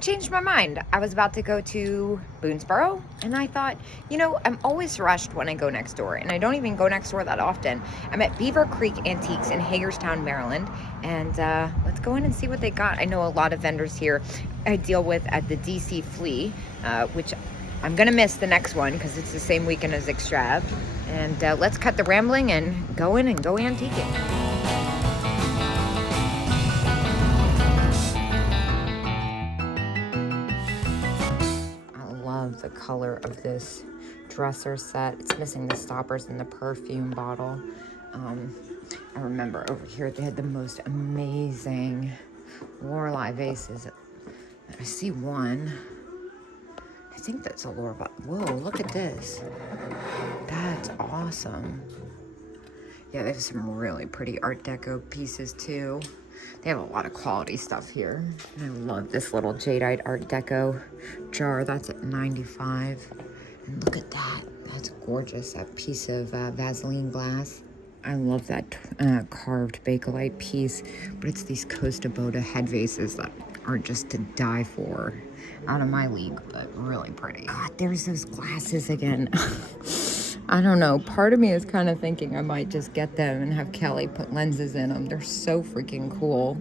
changed my mind. I was about to go to Boonesboro, and I thought, you know, I'm always rushed when I go next door, and I don't even go next door that often. I'm at Beaver Creek Antiques in Hagerstown, Maryland, and let's go in and see what they got. I know a lot of vendors here I deal with at the DC Flea, which I'm gonna miss the next one because it's the same weekend as Extrav. And let's cut the rambling and go in and go antiquing. The color of this dresser set. It's missing the stoppers and the perfume bottle. I remember over here they had the most amazing Lorelei vases. I see one. I think that's a Lorelei. Whoa, look at this. That's awesome. Yeah, they have some really pretty Art Deco pieces too. They have a lot of quality stuff here. I love this little jadeite Art Deco jar. That's at $95. And look at that. That's gorgeous. That piece of Vaseline glass. I love that carved Bakelite piece. But it's these Costa Boda head vases that are just to die for. Out of my league, but really pretty. God, there's those glasses again. I don't know. Part of me is kind of thinking I might just get them and have Kelly put lenses in them. They're so freaking cool.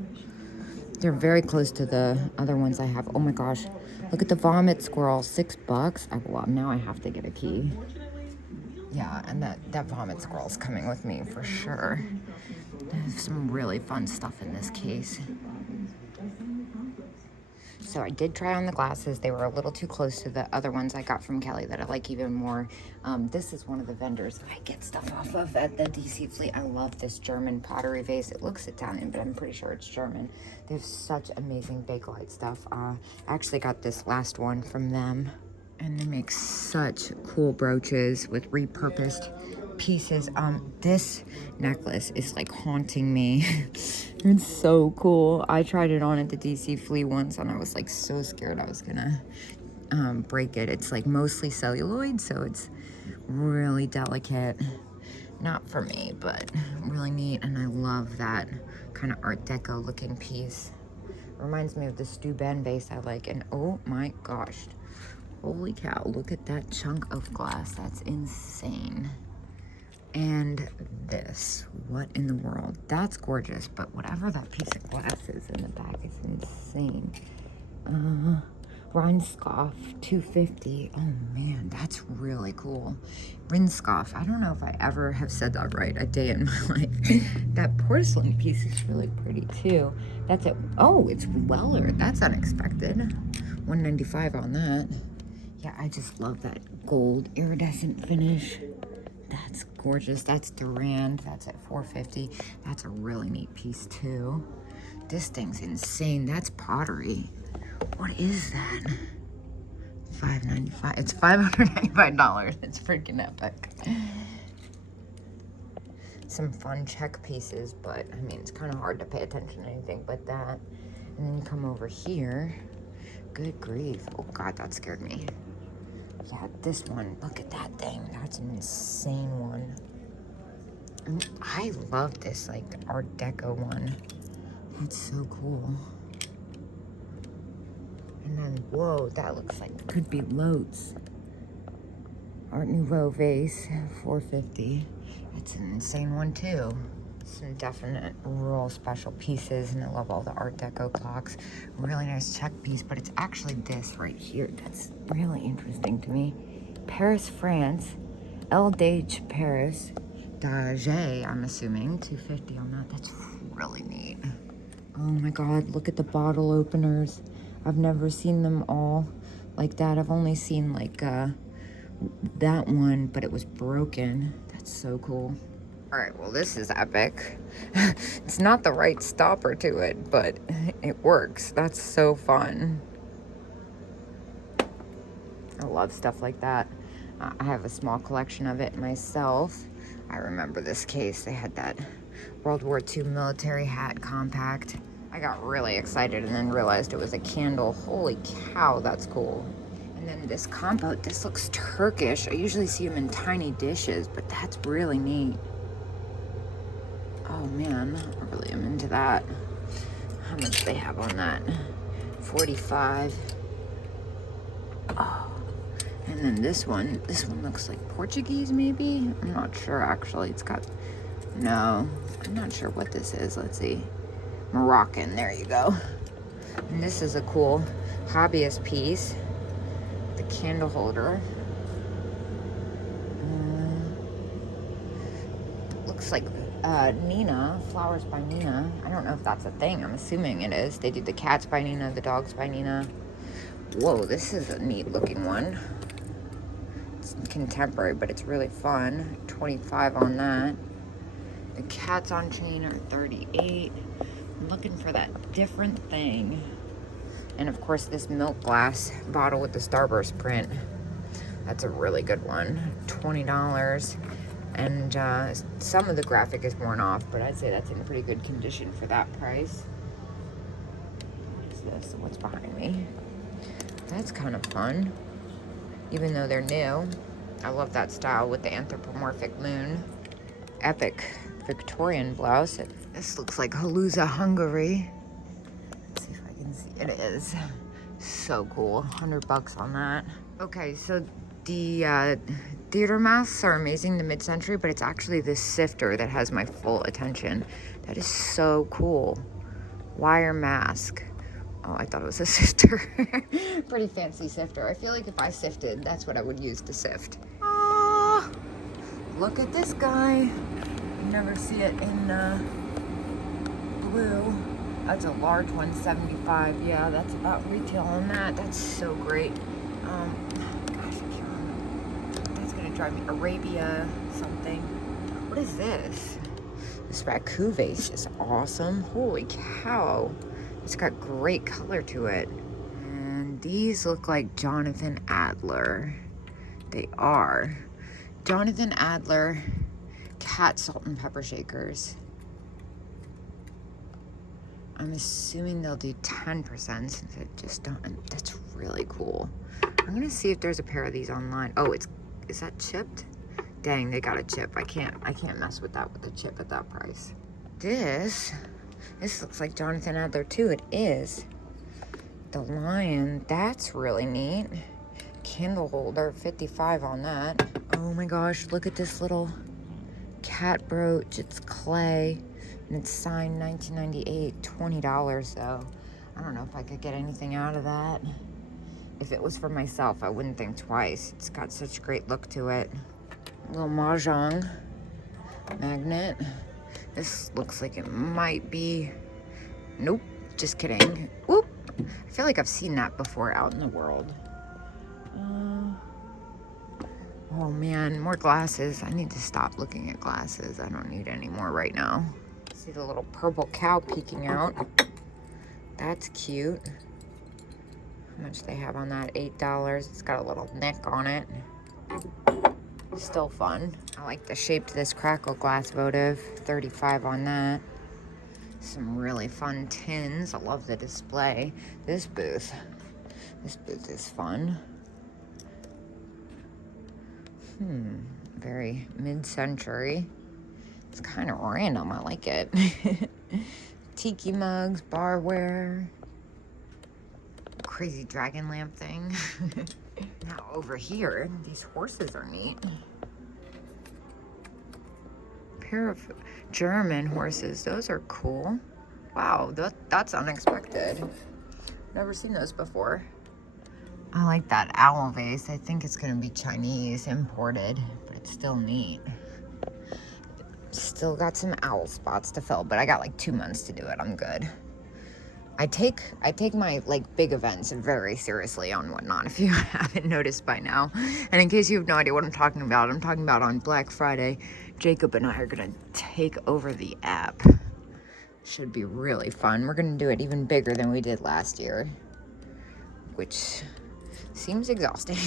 They're very close to the other ones I have. Oh my gosh. Look at the vomit squirrel. $6. Well, now I have to get a key. Yeah, and that vomit squirrel's coming with me for sure. There's some really fun stuff in this case. So I did try on the glasses. They were a little too close to the other ones I got from Kelly that I like even more. This is one of the vendors that I get stuff off of at the DC Fleet. I love this German pottery vase. It looks Italian, but I'm pretty sure it's German. They have such amazing Bakelite stuff. I actually got this last one from them. And they make such cool brooches with repurposed pieces. This necklace is like haunting me. It's so cool. I tried it on at the DC Flea once and I was like so scared I was gonna break it. It's like mostly celluloid, so it's really delicate. Not for me, but really neat. And I love that kind of Art Deco looking piece. Reminds me of the Stu Ben vase I like. And oh my gosh, holy cow, look at that chunk of glass. That's insane. And this, what in the world? That's gorgeous, but whatever that piece of glass is in the back is insane. Rhindscoff, $250. Oh man, that's really cool. Rhindscoff, I don't know if I ever have said that right a day in my life. That porcelain piece is really pretty too. That's it. Oh, it's Weller. That's unexpected. $195 on that. Yeah, I just love that gold iridescent finish. That's gorgeous. That's Durand. That's at $450. That's a really neat piece too. This thing's insane. That's Pottery. What is that? $595. It's $595. It's freaking epic. Some fun check pieces, but I mean, it's kind of hard to pay attention to anything but that. And then you come over here. Good grief. Oh God, that scared me. Yeah, this one, look at that thing. That's an insane one. And I love this, like, Art Deco one. That's so cool. And then, whoa, that looks like it could be Lotes. Art Nouveau vase, $450. That's an insane one, too. Some definite rural special pieces, and I love all the Art Deco clocks. Really nice check piece, but it's actually this right here. That's really interesting to me. Paris, France. El Dage, Paris. Dage, I'm assuming. $250 on that. That's really neat. Oh my God, look at the bottle openers. I've never seen them all like that. I've only seen like that one, but it was broken. That's so cool. All right, well, this is epic. It's not the right stopper to it, but it works. That's so fun. I love stuff like that. I have a small collection of it myself. I remember this case. They had that World War II military hat compact. I got really excited and then realized it was a candle. Holy cow, that's cool. And then this compote, this looks Turkish. I usually see them in tiny dishes, but that's really neat. Oh man, I really am into that. How much they have on that? $45. Oh, and then this one looks like Portuguese maybe? I'm not sure actually. It's got, no, I'm not sure what this is. Let's see. Moroccan, there you go. And this is a cool hobbyist piece. The candle holder. Looks like Nina, Flowers by Nina. I don't know if that's a thing. I'm assuming it is. They do the cats by Nina, the dogs by Nina. Whoa, this is a neat looking one. It's contemporary, but it's really fun. 25 on that. The cats on chain are 38. I'm looking for that different thing. And of course, this milk glass bottle with the Starburst print. That's a really good one. $20. And some of the graphic is worn off, but I'd say that's in pretty good condition for that price. What is this? What's behind me? That's kind of fun, even though they're new. I love that style with the anthropomorphic moon. Epic Victorian blouse. This looks like Haluza, Hungary. Let's see if I can see. It is so cool. $100 on that. Okay, so the theater masks are amazing, the mid-century, but it's actually this sifter that has my full attention. That is so cool. Wire mask. Oh, I thought it was a sifter. Pretty fancy sifter. I feel like if I sifted, that's what I would use to sift. Oh, look at this guy. You never see it in blue. That's a large one, 75. Yeah, that's about retail on that. That's so great. Drive me Arabia something. What is this? This raku vase is awesome. Holy cow. It's got great color to it. And these look like Jonathan Adler. They are. Jonathan Adler cat salt and pepper shakers. I'm assuming they'll do 10% since I just don't. That's really cool. I'm gonna see if there's a pair of these online. Oh, is that chipped? Dang, they got a chip. I can't mess with that with a chip at that price. This looks like Jonathan Adler too. It is. The lion, that's really neat. Candle holder, 55 on that. Oh my gosh, look at this little cat brooch. It's clay and it's signed 1998, $20 though. I don't know if I could get anything out of that. If it was for myself, I wouldn't think twice. It's got such great look to it. A little mahjong magnet. This looks like it might be, nope, just kidding. Whoop, I feel like I've seen that before out in the world. Oh man, more glasses. I need to stop looking at glasses. I don't need any more right now. See the little purple cow peeking out. That's cute. How much they have on that? $8. It's got a little neck on it. Still fun. I like the shape to this crackle glass votive. 35 on that. Some really fun tins. I love the display. This booth is fun. Very mid-century. It's kind of random. I like it. Tiki mugs, barware. Crazy dragon lamp thing. Now over here, these horses are neat. Pair of German horses. Those are cool. Wow, that's unexpected. Never seen those before. I like that owl vase. I think it's gonna be Chinese, imported, but it's still neat. Still got some owl spots to fill, but I got like 2 months to do it. I'm good. I take my like big events very seriously on Whatnot, if you haven't noticed by now. And in case you have no idea what I'm talking about on Black Friday, Jacob and I are gonna take over the app. Should be really fun. We're gonna do it even bigger than we did last year, which seems exhausting.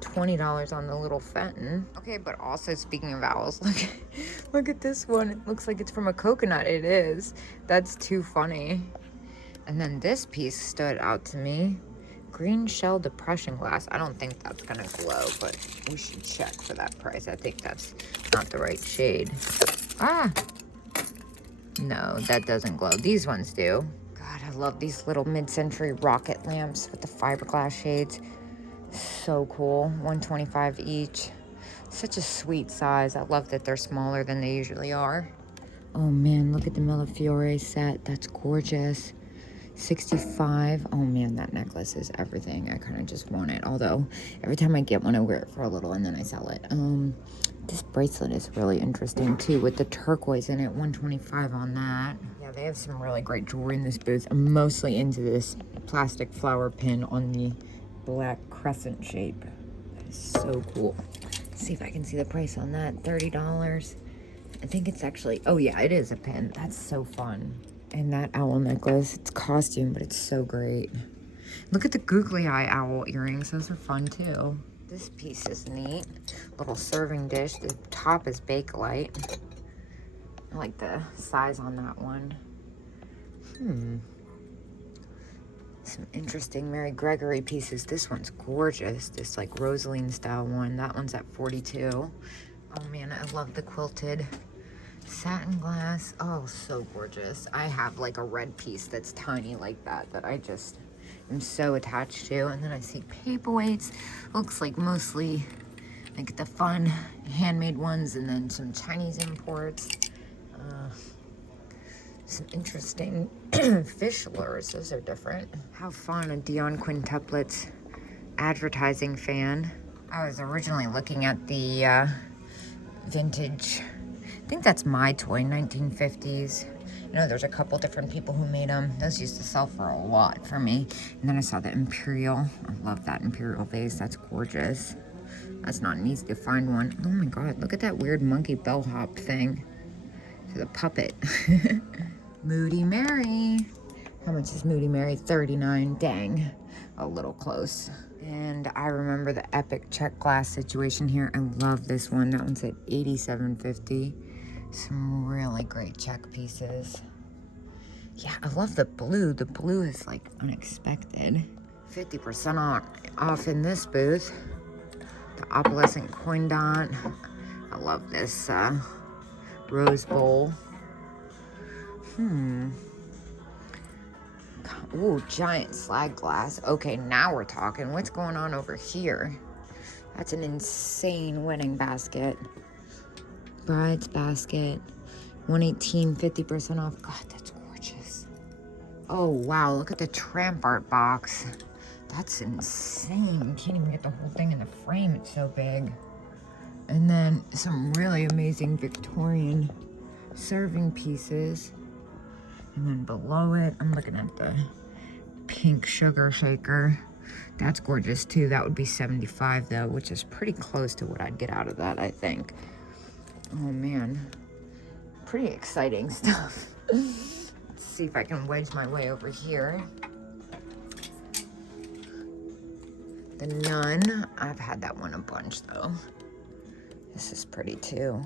$20 on the little Fenton. Okay, but also speaking of owls, look at this one. It looks like it's from a coconut. It is. That's too funny. And then this piece stood out to me. Green shell depression glass. I don't think that's gonna glow, but we should check for that price. I think that's not the right shade. Ah! No, that doesn't glow. These ones do. God, I love these little mid-century rocket lamps with the fiberglass shades. So cool. $125 each. Such a sweet size. I love that they're smaller than they usually are. Oh man, look at the Millefiore set. That's gorgeous. $65. Oh man, that necklace is everything. I kind of just want it. Although every time I get one, I wear it for a little and then I sell it. This bracelet is really interesting too with the turquoise in it. $125 on that. Yeah, they have some really great jewelry in this booth. I'm mostly into this plastic flower pin on the black crescent shape. That is so cool. Let's see if I can see the price on that. $30. I think it's actually, oh yeah, it is a pin. That's so fun. And that owl necklace, it's costume, but it's so great. Look at the googly eye owl earrings. Those are fun too. This piece is neat. Little serving dish. The top is Bakelite. I like the size on that one. Some interesting Mary Gregory pieces. This one's gorgeous. This like Rosaline style one. That one's at $42. Oh man, I love the quilted satin glass. Oh, so gorgeous. I have like a red piece that's tiny like that that I just am so attached to. And then I see paperweights. Looks like mostly like the fun handmade ones and then some Chinese imports. Some interesting fish lures. Those are different. How fun. A Dion Quintuplets advertising fan. I was originally looking at the vintage, I think that's my toy, 1950s. You know, there's a couple different people who made them. Those used to sell for a lot for me. And then I saw the Imperial. I love that Imperial vase. That's gorgeous. That's not an easy to find one. Oh my God, look at that weird monkey bellhop thing. To the puppet. Moody Mary. How much is Moody Mary? $39. Dang, a little close. And I remember the epic check glass situation here. I love this one. That one's at $87.50. Some really great check pieces. Yeah, I love the blue. The blue is like unexpected. 50% off in this booth. The opalescent coin dot. I love this rose bowl. Ooh, giant slag glass. Okay, now we're talking. What's going on over here? That's an insane wedding basket. Bride's basket. $118, 50% off. God, that's gorgeous. Oh, wow. Look at the tramp art box. That's insane. Can't even get the whole thing in the frame. It's so big. And then some really amazing Victorian serving pieces. And then below it, I'm looking at the pink sugar shaker. That's gorgeous too. That would be $75 though, which is pretty close to what I'd get out of that, I think. Oh man, pretty exciting stuff. Let's see if I can wedge my way over here. The Nun, I've had that one a bunch though. This is pretty too.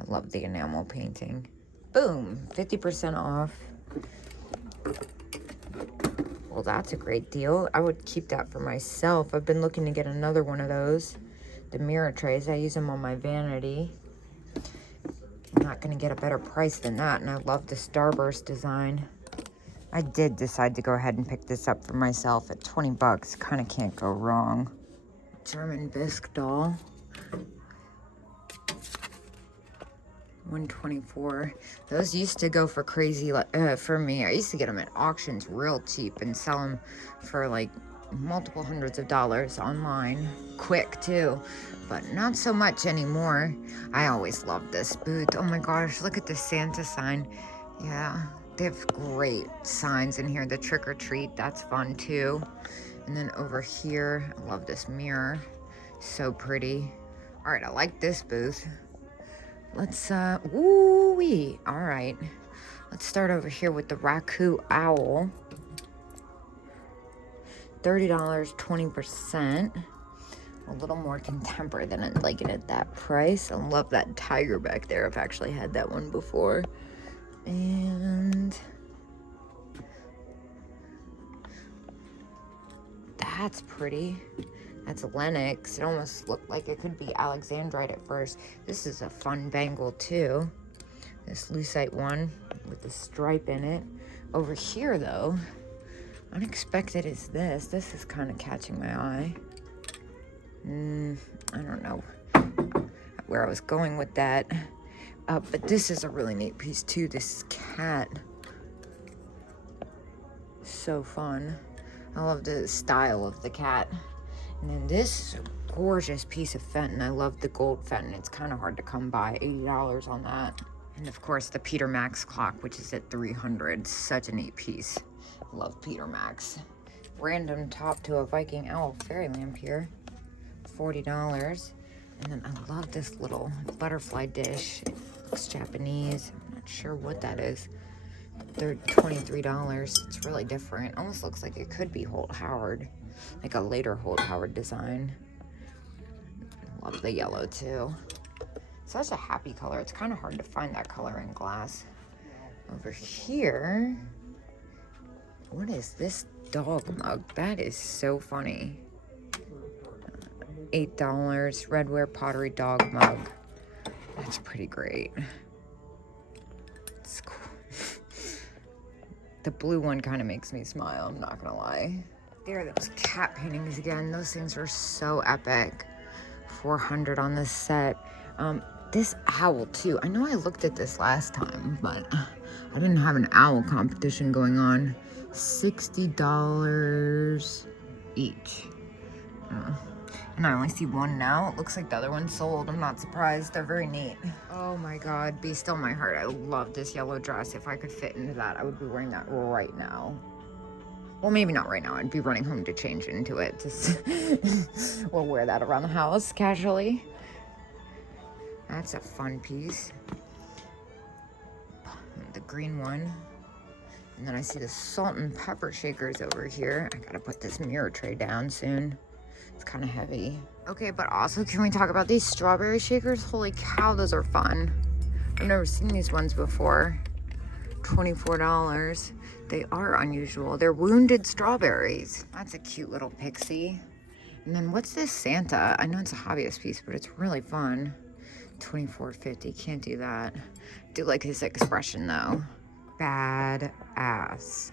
I love the enamel painting. Boom, 50% off. Well, that's a great deal. I would keep that for myself. I've been looking to get another one of those. The mirror trays, I use them on my vanity. I'm not gonna get a better price than that, and I love the Starburst design. I did decide to go ahead and pick this up for myself at 20 bucks. Kind of can't go wrong. German bisque doll. $124. Those used to go for crazy for me. I used to get them at auctions real cheap and sell them for like multiple hundreds of dollars online. Quick too, but not so much anymore. I always loved this booth. Oh my gosh, look at the Santa sign. Yeah, they have great signs in here. The trick or treat, that's fun too. And then over here, I love this mirror. So pretty. All right, I like this booth. Let's, woo-wee. All right. Let's start over here with the Raku Owl. $30, 20%. A little more contemporary than I'd like it at that price. I love that tiger back there. I've actually had that one before. And that's pretty. That's Lennox. It almost looked like it could be Alexandrite at first. This is a fun bangle too. This lucite one with the stripe in it. Over here, though, unexpected is this. This is kind of catching my eye. I don't know where I was going with that. But this is a really neat piece, too. This cat. So fun. I love the style of the cat. And then this is a gorgeous piece of fenton. I love the gold fenton. It's kind of hard to come by. $80 on that. And of course the Peter Max clock, which is at $300. Such a neat piece. Love Peter Max. Random top to a Viking owl fairy lamp here. $40. And then I love this little butterfly dish. It looks Japanese. I'm not sure what that is. They're $23. It's really different. Almost looks like it could be Holt Howard. Like a later Holt Howard design. Love the yellow too. Such a happy color. It's kind of hard to find that color in glass. Over here, what is this dog mug? That is so funny. $8 redware pottery dog mug. That's pretty great. It's cool. The blue one kind of makes me smile, I'm not gonna lie. There are those cat paintings again. Those things are so epic. $400 on this set. This owl too. I know I looked at this last time, but I didn't have an owl competition going on. $60 each. And I only see one now. It looks like the other one sold. I'm not surprised. They're very neat. Oh my God, be still my heart. I love this yellow dress. If I could fit into that, I would be wearing that right now. Well, maybe not right now. I'd be running home to change into it. Just we'll wear that around the house casually. That's a fun piece. The green one. And then I see the salt and pepper shakers over here. I gotta put this mirror tray down soon. It's kind of heavy. Okay, but also can we talk about these strawberry shakers? Holy cow, those are fun. I've never seen these ones before. $24. They are unusual. They're wounded strawberries. That's a cute little pixie. And then what's this Santa? I know it's a hobbyist piece, but it's really fun. $24.50. Can't do that. Do like his expression though. Bad ass.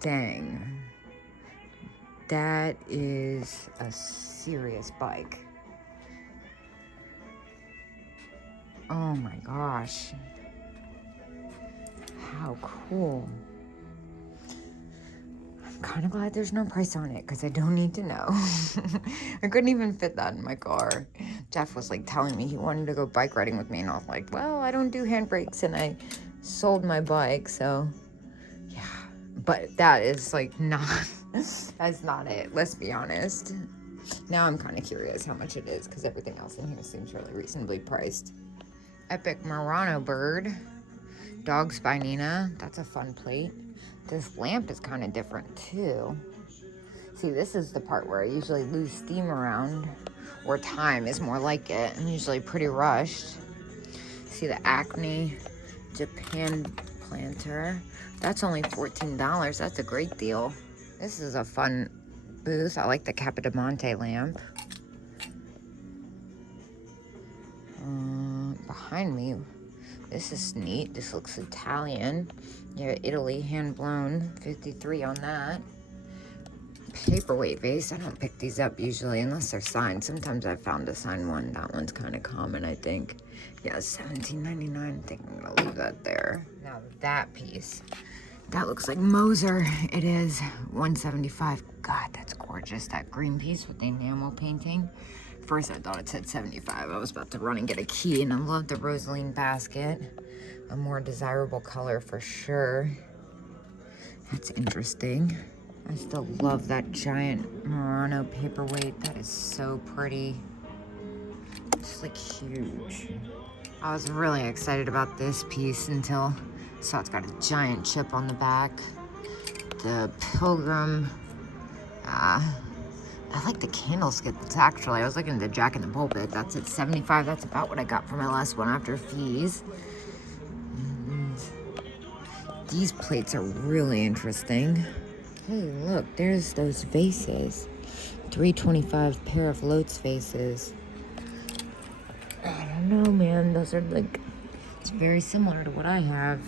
Dang. That is a serious bike. Oh my gosh. How cool. I'm kind of glad there's no price on it because I don't need to know. I couldn't even fit that in my car. Jeff was like telling me he wanted to go bike riding with me, and I was like, well, I don't do handbrakes, and I sold my bike, so yeah. But that is like not, that's not it. Let's be honest. Now I'm kind of curious how much it is because everything else in here seems really reasonably priced. Epic Murano bird. Dogs by Nina. That's a fun plate. This lamp is kind of different too. See, this is the part where I usually lose steam around, or time is more like it. I'm usually pretty rushed. See the Acme Japan planter. That's only $14. That's a great deal. This is a fun booth. I like the Capodimonte lamp. Behind me, this is neat. This looks Italian. Yeah, Italy, hand blown. $53 on that. Paperweight vase. I don't pick these up usually unless they're signed. Sometimes I've found a signed one. That one's kind of common, I think. Yeah, $17.99. I think I'm gonna leave that there. Now that piece, that looks like Moser. It is $175. God, that's gorgeous. That green piece with the enamel painting. First I thought it said $75. I was about to run and get a key, and I love the Rosaline basket. A more desirable color for sure. That's interesting. I still love that giant Murano paperweight. That is so pretty. It's like huge. I was really excited about this piece until I saw it's got a giant chip on the back. The Pilgrim. I like the candlesticks actually. I was looking at the Jack in the Pulpit. That's at $75. That's about what I got for my last one after fees. These plates are really interesting. Hey, look, there's those vases. $3.25 pair of Lotes vases. I don't know, man. Those are like, it's very similar to what I have.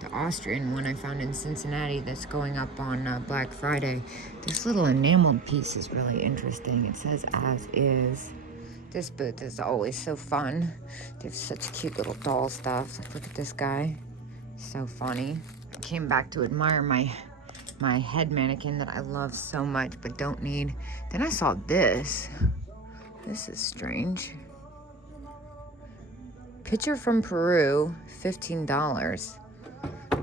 The Austrian one I found in Cincinnati that's going up on Black Friday. This little enameled piece is really interesting. It says as is. This booth is always so fun. They have such cute little doll stuff. Look at this guy. So funny. I came back to admire my head mannequin that I love so much but don't need. Then I saw this. This is strange. Picture from Peru, $15.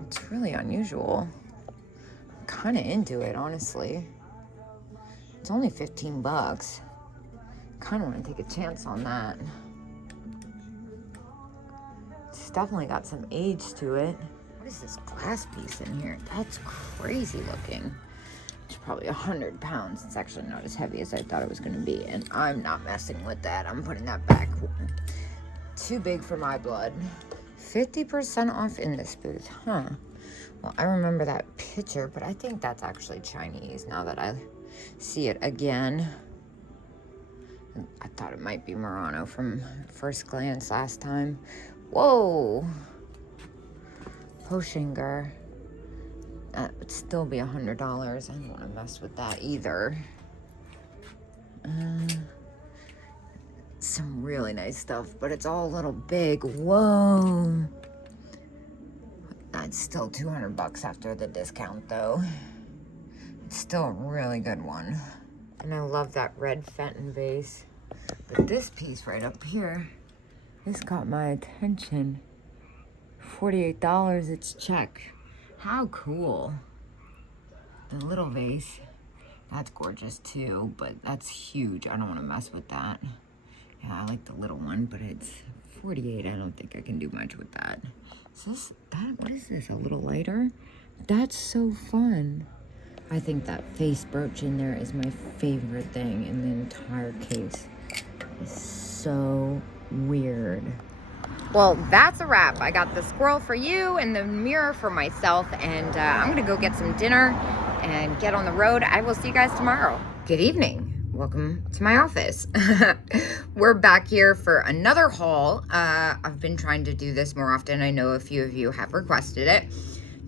It's really unusual. I'm kind of into it, honestly. It's only 15 bucks. Kind of want to take a chance on that. It's definitely got some age to it. What is this glass piece in here? That's crazy looking. It's probably 100 pounds. It's actually not as heavy as I thought it was going to be, and I'm not messing with that. I'm putting that back. Too big for my blood. 50% off in this booth, huh? Well, I remember that picture, but I think that's actually Chinese now that I see it again. I thought it might be Murano from first glance last time. Whoa! Poshinger. That would still be $100. I don't want to mess with that either. Some really nice stuff, but it's all a little big. Whoa! That's still 200 bucks after the discount, though. It's still a really good one. And I love that red Fenton vase. But this piece right up here, this caught my attention. $48, it's Czech. How cool. The little vase, that's gorgeous too, but that's huge. I don't want to mess with that. Yeah, I like the little one, but it's 48. I don't think I can do much with that. So what is this, a little lighter? That's so fun. I think that face brooch in there is my favorite thing in the entire case. It's so weird. Well, that's a wrap. I got the squirrel for you and the mirror for myself, and I'm gonna go get some dinner and get on the road. I will see you guys tomorrow. Good evening. Welcome to my office. We're back here for another haul. I've been trying to do this more often. I know a few of you have requested it.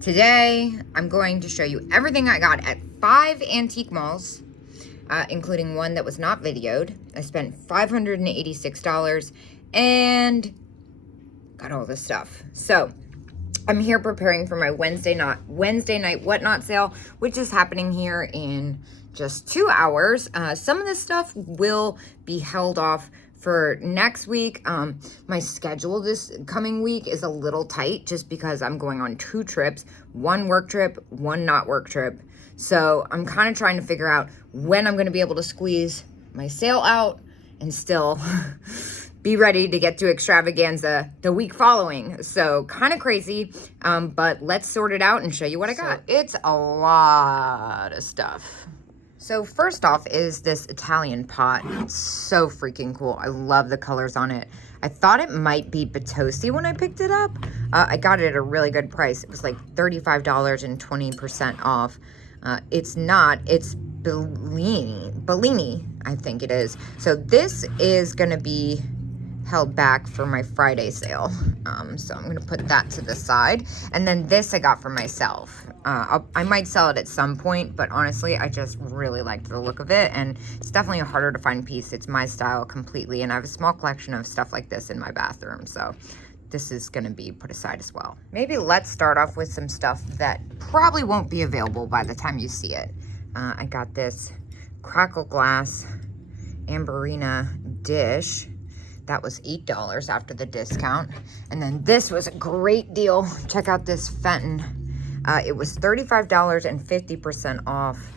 Today, I'm going to show you everything I got at 5 antique malls, including one that was not videoed. I spent $586 and got all this stuff. So I'm here preparing for my Wednesday night whatnot sale, which is happening here in just 2 hours. Some of this stuff will be held off for next week. My schedule this coming week is a little tight just because I'm going on 2 trips, 1 work trip, 1 not work trip. So I'm kind of trying to figure out when I'm going to be able to squeeze my sale out and still be ready to get to extravaganza the week following. So kind of crazy, but let's sort it out and show you what I got. So it's a lot of stuff. So first off is this Italian pot. It's so freaking cool. I love the colors on it. I thought it might be Potosi when I picked it up. I got it at a really good price. It was like $35 and 20% off. It's not, it's Bellini, I think it is. So this is gonna be held back for my Friday sale. So I'm gonna put that to the side. And then this I got for myself. I might sell it at some point, but honestly, I just really liked the look of it, and it's definitely a harder to find piece. It's my style completely, and I have a small collection of stuff like this in my bathroom, so this is gonna be put aside as well. Maybe let's start off with some stuff that probably won't be available by the time you see it. I got this crackle glass Amberina dish. That was $8 after the discount. And then this was a great deal. Check out this Fenton. It was $35 and 50% off.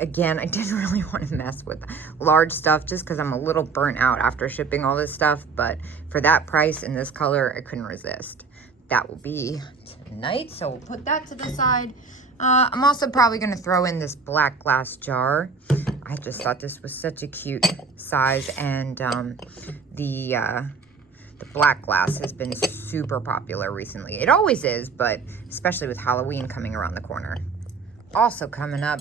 Again, I didn't really want to mess with large stuff just because I'm a little burnt out after shipping all this stuff. But for that price in this color, I couldn't resist. That will be tonight, so we'll put that to the side. I'm also probably going to throw in this black glass jar. I just thought this was such a cute size, and the black glass has been super popular recently. It always is, but especially with Halloween coming around the corner. Also coming up,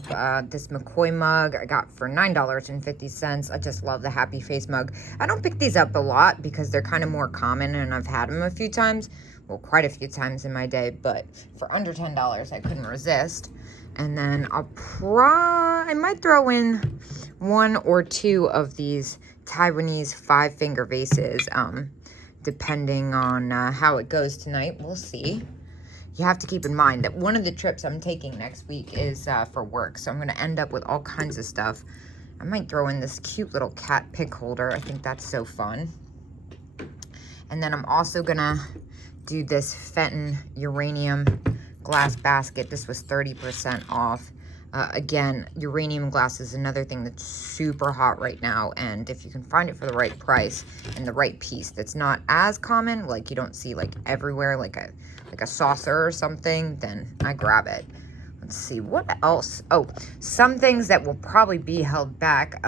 this McCoy mug I got for $9.50. I just love the happy face mug. I don't pick these up a lot because they're kind of more common and I've had them a few times. well, quite a few times in my day, but for under $10, I couldn't resist. And then I might throw in 1 or 2 of these Taiwanese 5-finger vases, depending on how it goes tonight. We'll see. You have to keep in mind that one of the trips I'm taking next week is for work, so I'm going to end up with all kinds of stuff. I might throw in this cute little cat pick holder. I think that's so fun. And then I'm also going to do this Fenton uranium glass basket. This was 30% off. Again, uranium glass is another thing that's super hot right now, and if you can find it for the right price and the right piece that's not as common, like you don't see like everywhere, like a saucer or something, then I grab it. Let's see, what else? Oh, some things that will probably be held back.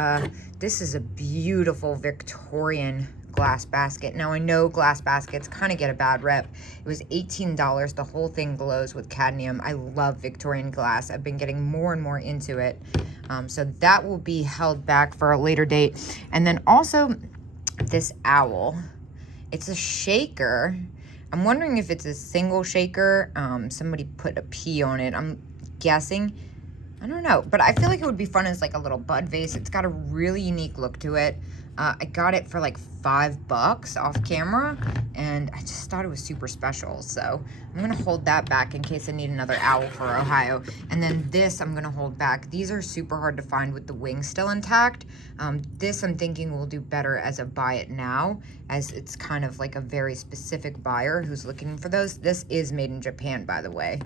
This is a beautiful Victorian glass basket. Now I know glass baskets kind of get a bad rep. It was $18. The whole thing glows with cadmium. I love Victorian glass. I've been getting more and more into it. So that will be held back for a later date. And then also this owl. It's a shaker. I'm wondering if it's a single shaker. Somebody put a P on it. I'm guessing. I don't know, but I feel like it would be fun as like a little bud vase. It's got a really unique look to it. I got it for like $5 off camera, and I just thought it was super special. So I'm gonna hold that back in case I need another owl for Ohio. And then this I'm gonna hold back. These are super hard to find with the wings still intact. This I'm thinking will do better as a buy it now, as it's kind of like a very specific buyer who's looking for those. This is made in Japan, by the way.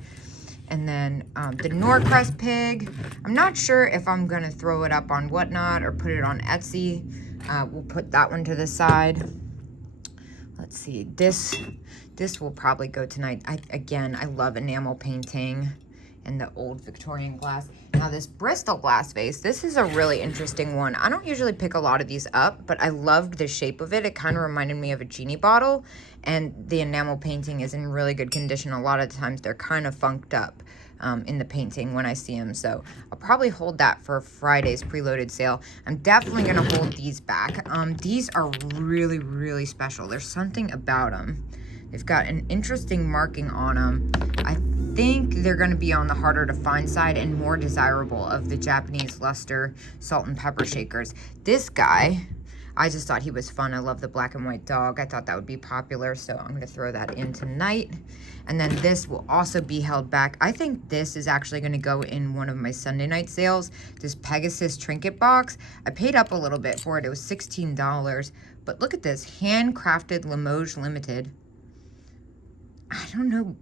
And then the Norcrest pig. I'm not sure if I'm gonna throw it up on Whatnot or put it on Etsy. We'll put that one to the side. Let's see, this will probably go tonight. Again, I love enamel painting and the old Victorian glass. Now this Bristol glass vase, this is a really interesting one. I don't usually pick a lot of these up, but I loved the shape of it. It kind of reminded me of a genie bottle, and the enamel painting is in really good condition. A lot of times they're kind of funked up in the painting when I see them, so I'll probably hold that for Friday's preloaded sale. I'm definitely gonna hold these back. These are really, really special. There's something about them. They've got an interesting marking on them. I think they're going to be on the harder to find side and more desirable of the Japanese luster salt and pepper shakers. This guy, I just thought he was fun. I love the black and white dog. I thought that would be popular, so I'm going to throw that in tonight. And then this will also be held back. I think this is actually going to go in one of my Sunday night sales, this Pegasus trinket box. I paid up a little bit for it. It was $16, but look at this, handcrafted Limoges Limited. I don't know,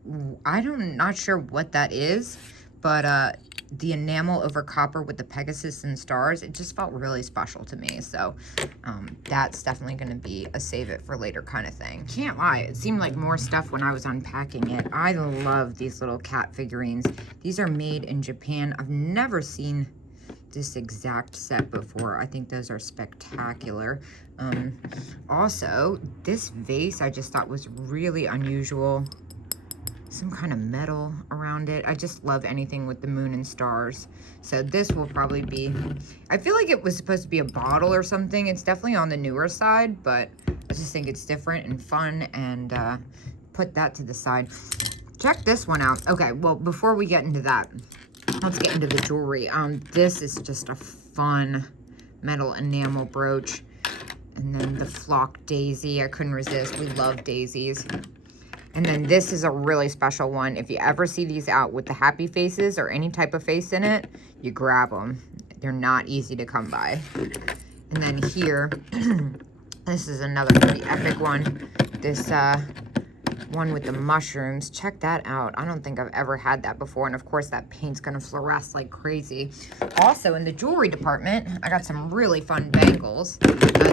I'm not sure what that is, but the enamel over copper with the Pegasus and stars, it just felt really special to me. So that's definitely going to be a save it for later kind of thing. Can't lie, it seemed like more stuff when I was unpacking it. I love these little cat figurines. These are made in Japan. I've never seen this exact set before. I think those are spectacular. Also, this vase I just thought was really unusual. Some kind of metal around it. I just love anything with the moon and stars. So this will probably be, I feel like it was supposed to be a bottle or something. It's definitely on the newer side, but I just think it's different and fun, and put that to the side. Check this one out. Okay, well, before we get into that, let's get into the jewelry. This is just a fun metal enamel brooch. And then the flock daisy, I couldn't resist. We love daisies. And then this is a really special one. If you ever see these out with the happy faces or any type of face in it, you grab them. They're not easy to come by. And then here, this is another pretty epic one. This one with the mushrooms. Check that out. I don't think I've ever had that before. And of course that paint's gonna fluoresce like crazy. Also in the jewelry department, I got some really fun bangles.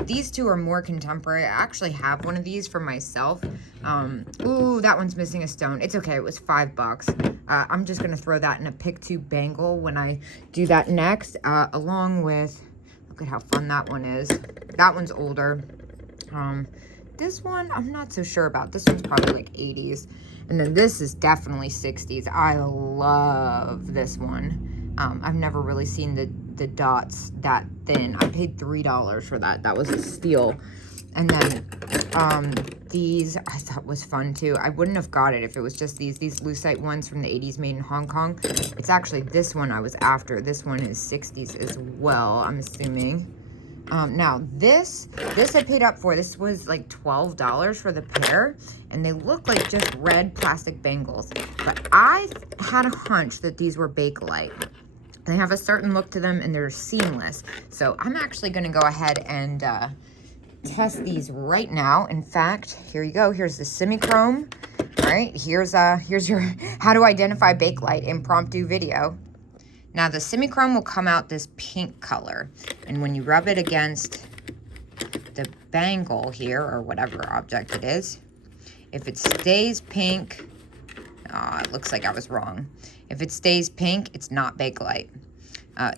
These two are more contemporary. I actually have one of these for myself. Ooh, that one's missing a stone. It's okay, it was $5. I'm just gonna throw that in a pick two bangle when I do that next, along with, look at how fun that one is. That one's older. This one, I'm not so sure about. This one's probably like 80s. And then this is definitely 60s. I love this one. I've never really seen the dots that thin. I paid $3 for that. That was a steal. And then these I thought was fun too. I wouldn't have got it if it was just these lucite ones from the 80s made in Hong Kong. It's actually this one I was after. This one is 60s as well, I'm assuming. Now this I paid up for. This was like $12 for the pair, and they look like just red plastic bangles. But I had a hunch that these were Bakelite. They have a certain look to them, and they're seamless. So I'm actually going to go ahead and test these right now. In fact, here you go. Here's the semi-chrome. All right, here's your how to identify Bakelite impromptu video. Now the semi-chrome will come out this pink color, and when you rub it against the bangle here, or whatever object it is, if it stays pink, it looks like I was wrong. If it stays pink, it's not Bakelite.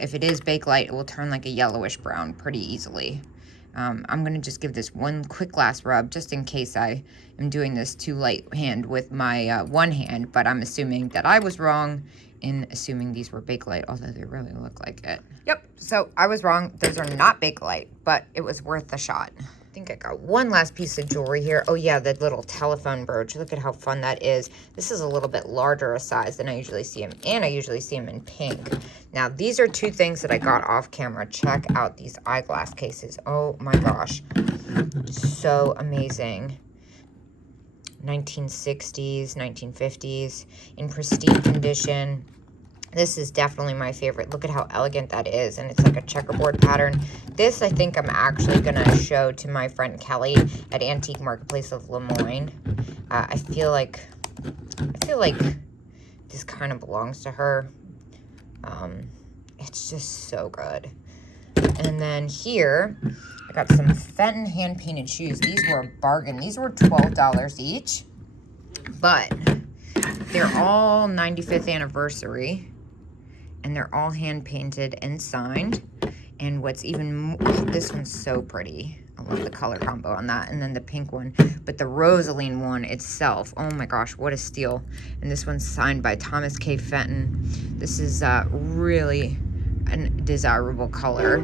If it is Bakelite, it will turn like a yellowish brown pretty easily. I'm going to just give this one quick last rub, just in case I am doing this too light hand with my one hand, but I'm assuming that I was wrong in assuming these were Bakelite, although they really look like it. Yep, so I was wrong. Those are not Bakelite, but it was worth the shot. I think I got one last piece of jewelry here. Oh yeah, the little telephone brooch. Look at how fun that is. This is a little bit larger a size than I usually see them, and I usually see them in pink. Now, these are two things that I got off camera. Check out these eyeglass cases. Oh my gosh, so amazing. 1960s, 1950s, in pristine condition. This is definitely my favorite. Look at how elegant that is, and it's like a checkerboard pattern. This, I think I'm actually gonna show to my friend Kelly at Antique Marketplace of Lemoyne. I feel like this kind of belongs to her. It's just so good. And then here, I got some Fenton hand-painted shoes. These were a bargain. These were $12 each, but they're all 95th anniversary, and they're all hand-painted and signed. And what's even more, this one's so pretty. I love the color combo on that. And then the pink one, but the Rosaline one itself, oh my gosh, what a steal. And this one's signed by Thomas K. Fenton. This is really a desirable color.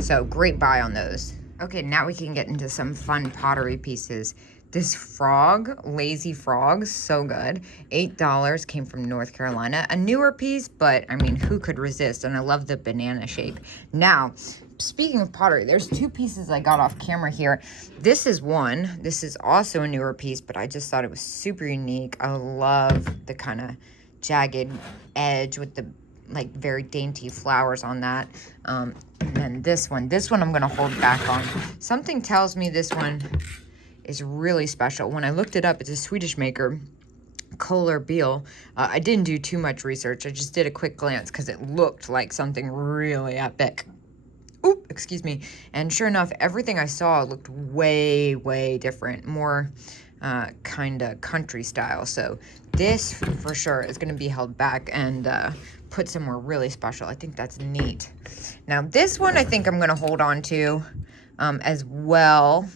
So great buy on those. Okay, now we can get into some fun pottery pieces. This frog, lazy frog, so good. $8, came from North Carolina. A newer piece, but I mean, who could resist? And I love the banana shape. Now, speaking of pottery, there's two pieces I got off camera here. This is one. This is also a newer piece, but I just thought it was super unique. I love the kind of jagged edge with the like very dainty flowers on that. And then this one I'm gonna hold back on. Something tells me this one is really special. When I looked it up, it's a Swedish maker, Kohler Biel. I didn't do too much research. I just did a quick glance because it looked like something really epic. Oop, excuse me. And sure enough, everything I saw looked way, way different, more kind of country style. So this for sure is going to be held back and put somewhere really special. I think that's neat. Now this one I think I'm going to hold on to as well.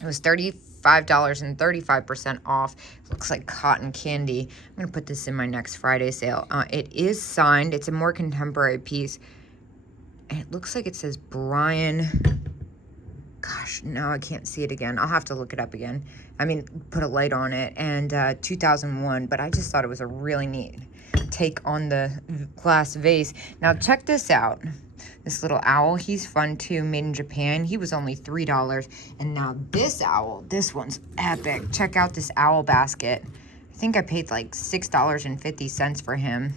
It was $35 and 35% off. It looks like cotton candy. I'm going to put this in my next Friday sale. It is signed. It's a more contemporary piece. And it looks like it says Brian. Gosh, now I can't see it again. I'll have to look it up again. I mean, put a light on it. And 2001. But I just thought it was a really neat take on the glass vase. Now, check this out. This little owl, he's fun too, made in Japan. He was only $3. And now this owl, this one's epic. Check out this owl basket. I think I paid like $6.50 for him.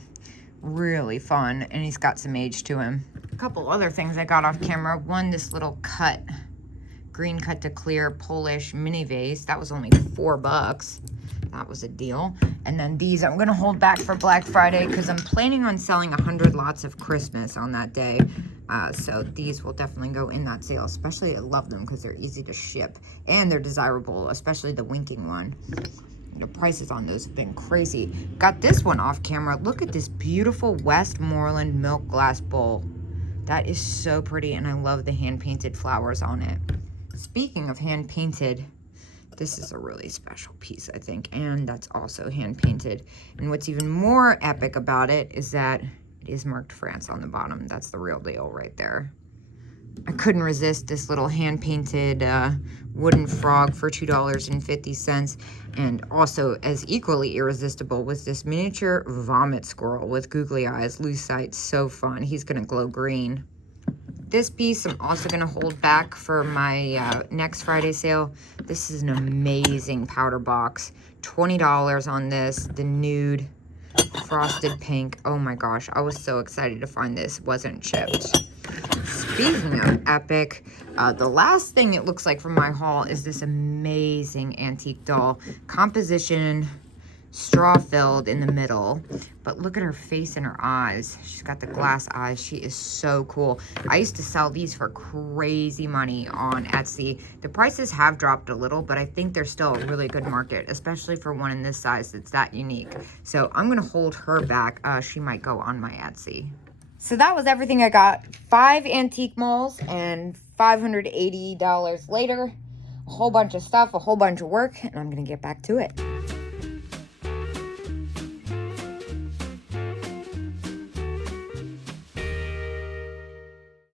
Really fun, and he's got some age to him. A couple other things I got off camera. One, this little cut, green cut to clear Polish mini vase. That was only $4. That was a deal. And then these I'm gonna hold back for Black Friday because I'm planning on selling 100 lots of Christmas on that day. So these will definitely go in that sale. Especially, I love them because they're easy to ship and they're desirable, especially the winking one. The prices on those have been crazy. Got this one off camera. Look at this beautiful Westmoreland milk glass bowl. That is so pretty, and I love the hand-painted flowers on it. Speaking of hand-painted, this is a really special piece, I think, and that's also hand-painted. And what's even more epic about it is that it is marked France on the bottom. That's the real deal right there. I couldn't resist this little hand-painted wooden frog for $2.50. And also, as equally irresistible, was this miniature vomit squirrel with googly eyes, lucite, so fun. He's gonna glow green. This piece I'm also gonna hold back for my next Friday sale. This is an amazing powder box. $20 on this, the nude frosted pink. Oh my gosh, I was so excited to find this wasn't chipped. Speaking of epic, the last thing it looks like from my haul is this amazing antique doll. Composition, straw filled in the middle, but look at her face and her eyes. She's got the glass eyes. She is so cool. I used to sell these for crazy money on Etsy. The prices have dropped a little, but I think they're still a really good market, especially for one in this size that's that unique. So I'm gonna hold her back. She might go on my Etsy. So that was everything I got. 5 antique molds and $580 later. A whole bunch of stuff, a whole bunch of work, and I'm gonna get back to it.